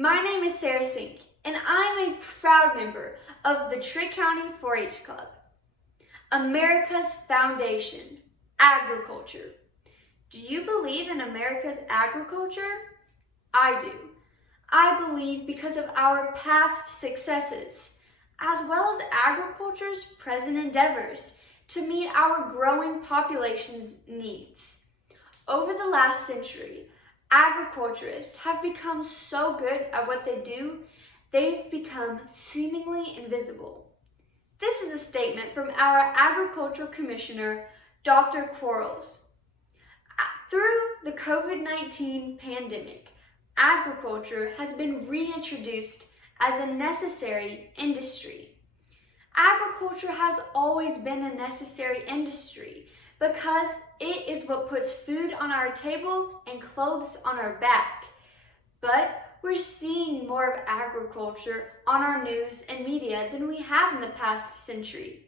My name is Sarah Sink, and I'm a proud member of the Trigg County 4-H Club. America's foundation, agriculture. Do you believe in America's agriculture? I do. I believe because of our past successes, as well as agriculture's present endeavors to meet our growing population's needs. Over the last century, agriculturists have become so good at what they do, they've become seemingly invisible. This is a statement from our Agricultural Commissioner, Dr. Quarles. Through the COVID-19 pandemic, agriculture has been reintroduced as a necessary industry. Agriculture has always been a necessary industry because it is what puts food on our table and clothes on our back. But we're seeing more of agriculture on our news and media than we have in the past century.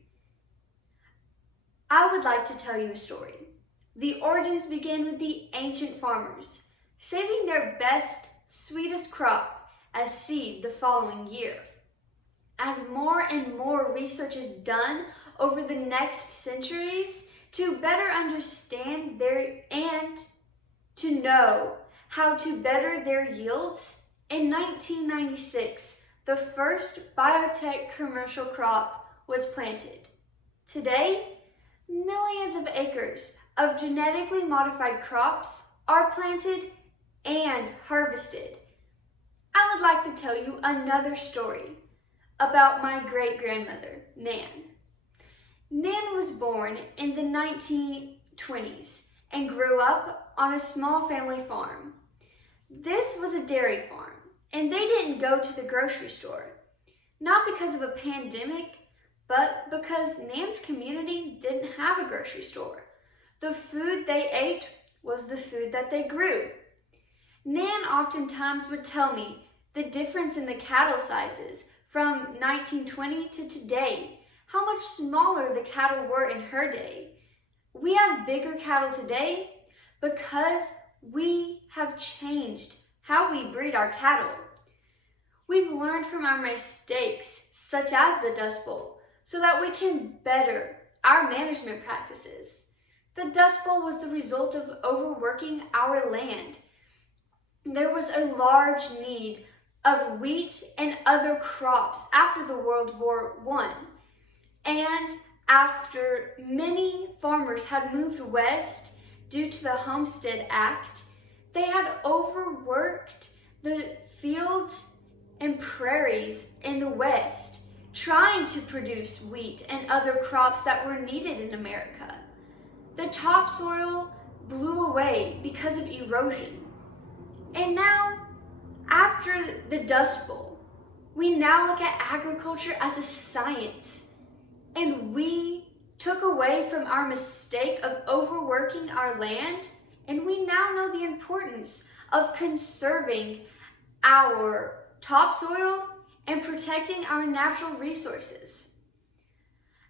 I would like to tell you a story. The origins begin with the ancient farmers saving their best, sweetest crop as seed the following year. As more and more research is done over the next centuries to better understand and to know how to better their yields, in 1996, the first biotech commercial crop was planted. Today, millions of acres of genetically modified crops are planted and harvested. I would like to tell you another story about my great-grandmother, Nan. Nan was born in the 1920s and grew up on a small family farm. This was a dairy farm, and they didn't go to the grocery store, not because of a pandemic, but because Nan's community didn't have a grocery store. The food they ate was the food that they grew. Nan oftentimes would tell me the difference in the cattle sizes from 1920 to today, how much smaller the cattle were in her day. We have bigger cattle today because we have changed how we breed our cattle. We've learned from our mistakes, such as the Dust Bowl, so that we can better our management practices. The Dust Bowl was the result of overworking our land. There was a large need of wheat and other crops after the World War I. And after many farmers had moved west due to the Homestead Act, they had overworked the fields and prairies in the west, trying to produce wheat and other crops that were needed in America. The topsoil blew away because of erosion. And now, after the Dust Bowl, we now look at agriculture as a science. And we took away from our mistake of overworking our land, and we now know the importance of conserving our topsoil and protecting our natural resources.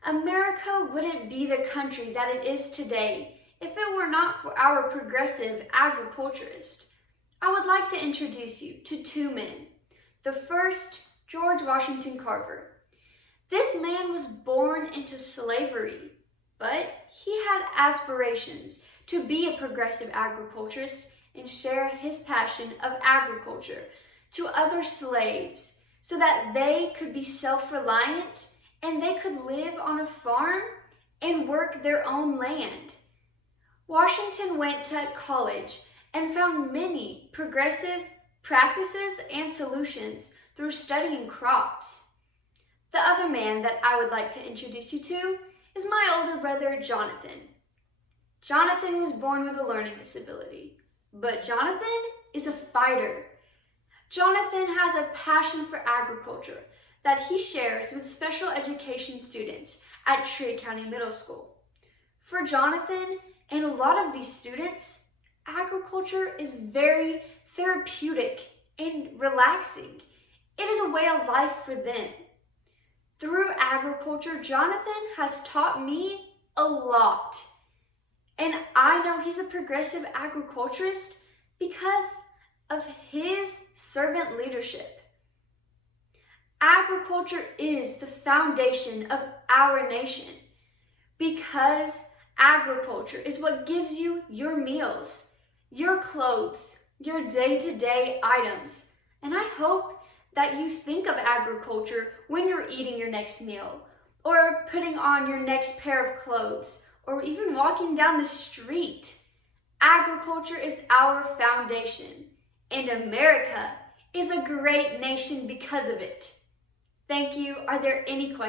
America wouldn't be the country that it is today if it were not for our progressive agriculturists. I would like to introduce you to two men. The first, George Washington Carver. This man was born into slavery, but he had aspirations to be a progressive agriculturist and share his passion of agriculture to other slaves so that they could be self-reliant and they could live on a farm and work their own land. Washington went to college and found many progressive practices and solutions through studying crops. The other man that I would like to introduce you to is my older brother, Jonathan. Jonathan was born with a learning disability, but Jonathan is a fighter. Jonathan has a passion for agriculture that he shares with special education students at Trigg County Middle School. For Jonathan and a lot of these students, agriculture is very therapeutic and relaxing. It is a way of life for them. Through agriculture, Jonathan has taught me a lot. And I know he's a progressive agriculturist because of his servant leadership. Agriculture is the foundation of our nation because agriculture is what gives you your meals, your clothes, your day-to-day items. And I hope that you think of agriculture when you're eating your next meal, or putting on your next pair of clothes, or even walking down the street. Agriculture is our foundation, and America is a great nation because of it. Thank you. Are there any questions?